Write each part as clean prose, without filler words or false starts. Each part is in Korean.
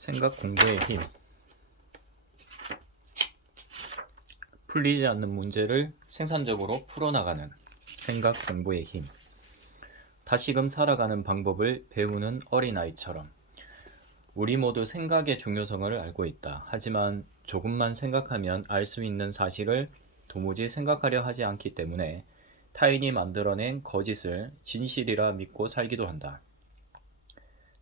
생각 공부의 힘. 풀리지 않는 문제를 생산적으로 풀어나가는 생각 공부의 힘. 다시금 살아가는 방법을 배우는 어린아이처럼 우리 모두 생각의 중요성을 알고 있다. 하지만 조금만 생각하면 알 수 있는 사실을 도무지 생각하려 하지 않기 때문에 타인이 만들어낸 거짓을 진실이라 믿고 살기도 한다.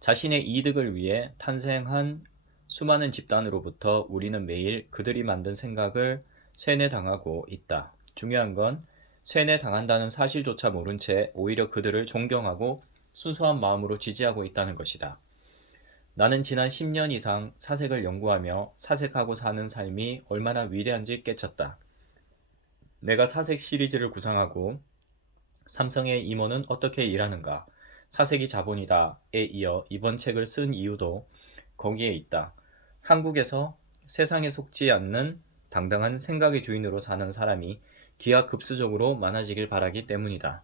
자신의 이득을 위해 탄생한 수많은 집단으로부터 우리는 매일 그들이 만든 생각을 세뇌당하고 있다. 중요한 건 세뇌당한다는 사실조차 모른 채 오히려 그들을 존경하고 순수한 마음으로 지지하고 있다는 것이다. 나는 지난 10년 이상 사색을 연구하며 사색하고 사는 삶이 얼마나 위대한지 깨쳤다. 내가 사색 시리즈를 구상하고 삼성의 임원은 어떻게 일하는가, 사색이 자본이다에 이어 이번 책을 쓴 이유도 거기에 있다. 한국에서 세상에 속지 않는 당당한 생각의 주인으로 사는 사람이 기하급수적으로 많아지길 바라기 때문이다.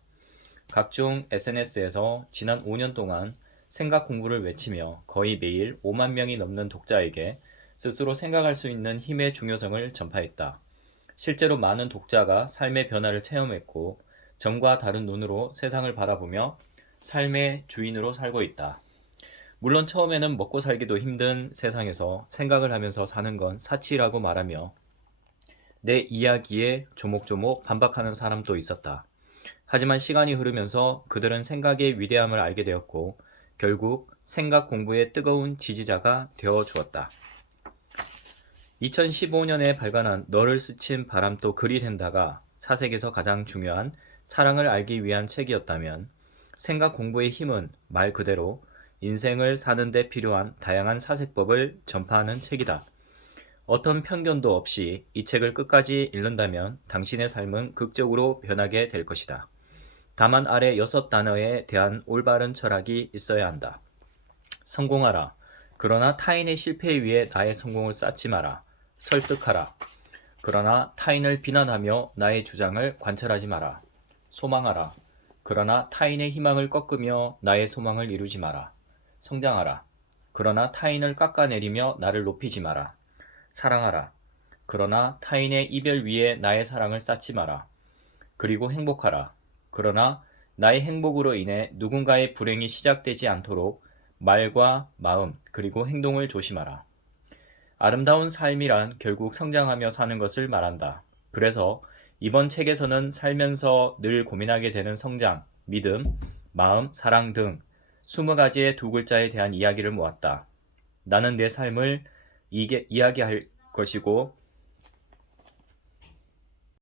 각종 SNS에서 지난 5년 동안 생각 공부를 외치며 거의 매일 5만 명이 넘는 독자에게 스스로 생각할 수 있는 힘의 중요성을 전파했다. 실제로 많은 독자가 삶의 변화를 체험했고 전과 다른 눈으로 세상을 바라보며 삶의 주인으로 살고 있다. 물론 처음에는 먹고 살기도 힘든 세상에서 생각을 하면서 사는 건 사치라고 말하며 내 이야기에 조목조목 반박하는 사람도 있었다. 하지만 시간이 흐르면서 그들은 생각의 위대함을 알게 되었고 결국 생각 공부의 뜨거운 지지자가 되어 주었다. 2015년에 발간한 너를 스친 바람도 그리 된다가 사색에서 가장 중요한 사랑을 알기 위한 책이었다면 생각 공부의 힘은 말 그대로 인생을 사는 데 필요한 다양한 사색법을 전파하는 책이다. 어떤 편견도 없이 이 책을 끝까지 읽는다면 당신의 삶은 극적으로 변하게 될 것이다. 다만 아래 6단어에 대한 올바른 철학이 있어야 한다. 성공하라. 그러나 타인의 실패 위에 나의 성공을 쌓지 마라. 설득하라. 그러나 타인을 비난하며 나의 주장을 관철하지 마라. 소망하라. 그러나 타인의 희망을 꺾으며 나의 소망을 이루지 마라. 성장하라. 그러나 타인을 깎아내리며 나를 높이지 마라. 사랑하라. 그러나 타인의 이별 위에 나의 사랑을 쌓지 마라. 그리고 행복하라. 그러나 나의 행복으로 인해 누군가의 불행이 시작되지 않도록 말과 마음 그리고 행동을 조심하라. 아름다운 삶이란 결국 성장하며 사는 것을 말한다. 그래서 이번 책에서는 살면서 늘 고민하게 되는 성장, 믿음, 마음, 사랑 등 20가지의 두 글자에 대한 이야기를 모았다. 나는 내 삶을 이야기할 것이고